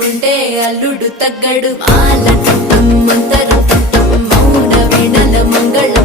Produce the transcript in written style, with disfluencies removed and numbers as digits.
చేసుకుంటే అల్లుడు తగ్గడు మాల చుట్టం మంతర చుట్టం మౌన వీణల మంగళ